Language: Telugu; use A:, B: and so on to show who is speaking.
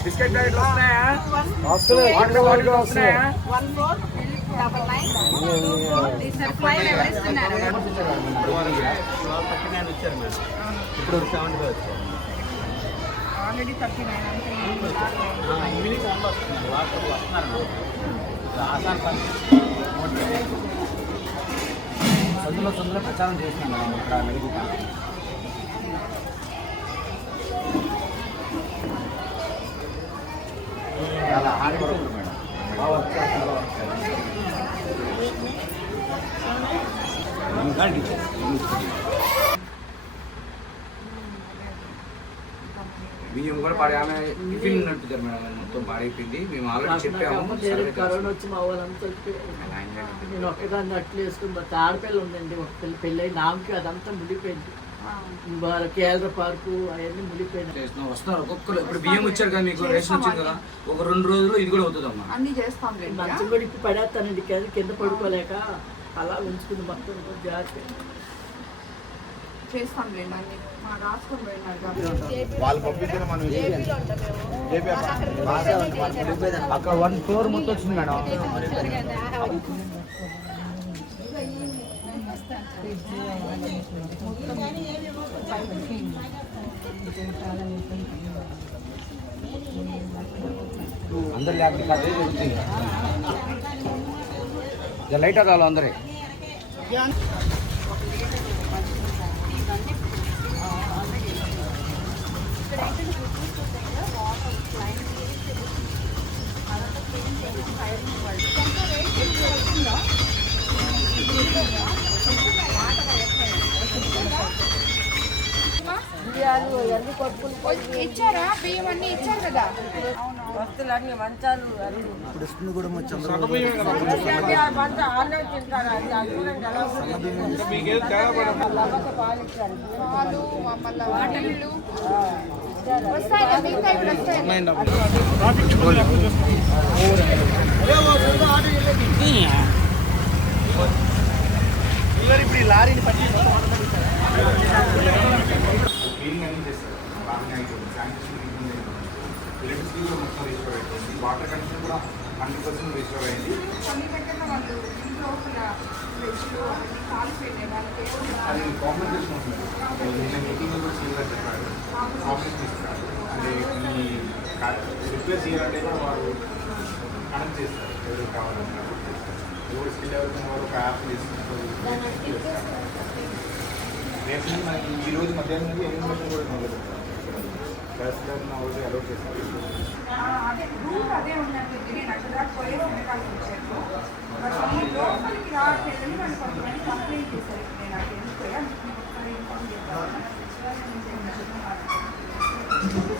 A: బిస్కెట్ ప్యాకెట్లు వస్తున్నాయా?
B: వన్ ఫోర్ డబల్ నైన్
C: ఇప్పుడు ఫైవ్ వచ్చారు
B: ఆల్రెడీ థర్టీ నైన్ అంటే
C: ఈవినింగ్ వంద వస్తున్నారు వాటర్ వస్తున్నారు ప్రచారం చేసినాం మేడం ఇక్కడ మెరుగు
A: బియ్యం కూడా పాడి ఆమె టిఫిన్ నడుపుతారు మేడం మొత్తం పాడైపోయింది. మేము ఆల్రెడీ చెప్పాము
D: కరోనా వచ్చి మా వాళ్ళంతా. నేను ఒక్కదాన్ని అట్లు వేసుకుని మా ఆడపిల్ల ఉందండి ఒక పిల్ల పెళ్ళి నామకి అదంతా ముడిపోయింది వాళ్ళ కేంద్ర పార్కు అవన్నీ ముడిపోయినాయి.
A: వస్తున్నారు ఒక్కొక్కరు. ఇప్పుడు బియ్యం వచ్చారు కదా మీకు రేషన్ వచ్చింది కదా ఒక రెండు రోజులు ఇది కూడా అవుతుందమ్మా.
B: అన్ని చేస్తాం
D: మంచం కూడా ఇప్పుడు పడేస్తానండి కింద కింద పడుకోలేక. అలా ఉంచుకుంది మొత్తం జాగ్రత్త
B: చేస్తాం లేండి మా రాసుకొని పోయినారు కాబట్టి.
C: వాళ్ళు పంపించిన మనం అక్కడ వన్ ఫ్లోర్ మొత్తం వచ్చింది మేడం.
A: అందరు లేకపోతే జరుగుతుంది லைட்டாக காலம் வந்துரு. లైట్ కావాలి అందరే
B: ఇచ్చారా? బియ్యం అన్ని ఇచ్చారు కదా?
D: వస్తువులన్నీ మంచాలు
C: ఇప్పుడు ఇస్తుంది కూడా మా చంద్రబాబు.
B: పాలు మళ్ళీ వాటర్లు వస్తాయి మిగతా ఇప్పుడు వస్తాయి
C: ఇప్పుడు ఈ లారీని పట్టి
E: అన్ని చేస్తారు బాగానే అయిపోయింది శానిటేషన్ ఇబ్బంది ఎలక్ట్రిసిటీ కూడా మొత్తం రిస్టోర్ అయిపోయింది వాటర్ కనెక్షన్ కూడా హండ్రెడ్ పర్సెంట్ రిస్టోర్ అయింది అది కాంపెన్సేషన్ ఉంటుంది నేను మీటింగ్ కూడా సీనియర్ చెప్పారు కాంపెన్సేషన్ ఇస్తారు అంటే మీ రిప్లేస్ చేయాలంటే కూడా వారు కనెక్ట్ చేస్తారు ఎవరు కావాలన్నా ఎవరు స్కిల్ డెవలప్మెంట్ వారు ఒక యాప్ తీసుకుంటారు రేపు మనకి ఈ రోజు మధ్యాహ్నం నుంచి ఎనిమిది కూడా మొదలు పెడతారు గ్యాస్ సిలిండర్ ఆల్రెడీ అలౌట్ చేస్తారు
B: ఆ, అదే రూట్ అదే ఉన్నట్టుంది నేను అక్కడ దాకా పోయేసి వెనకాలకి వచ్చాను బట్ ఈ లోపలికి రావట్లేదని వాళ్ళు కొంతమంది కంప్లైంట్ చేశారు ఇప్పుడు నేను అక్కడ వెళ్ళిపోయా మీకు ఒకసారి ఇన్ఫార్మ్ చేస్తాను సచివాలయం నుంచి ఏమైనా వచ్చినా మాట్లాడతాను.